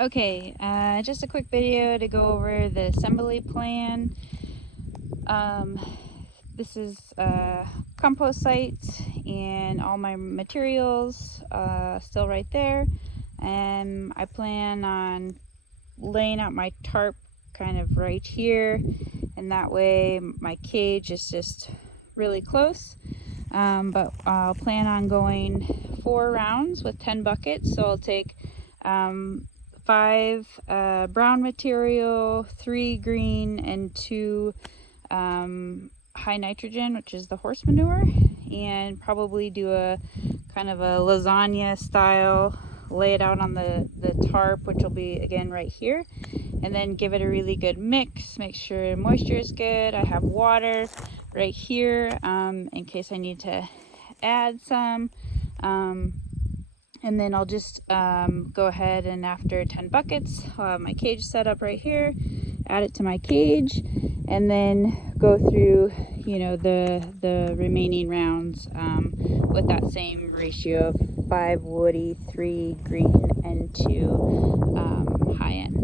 Okay, just a quick video to go over the assembly plan. Um, this is a compost site and all my materials still right there. And I plan on laying out my tarp kind of right here, and that way my cage is just really close. But I'll plan on going 4 rounds with 10 buckets, so I'll take 5 brown material, 3 green, and 2 high nitrogen, which is the horse manure, and probably do a kind of a lasagna style, lay it out on the tarp, which will be again right here, and then give it a really good mix. Make sure moisture is good. I have water right here in case I need to add some. And then I'll just go ahead and after 10 buckets, I'll have my cage set up right here, add it to my cage, and then go through, you know, the remaining rounds with that same ratio of 5 woody, 3 green, and 2 high end.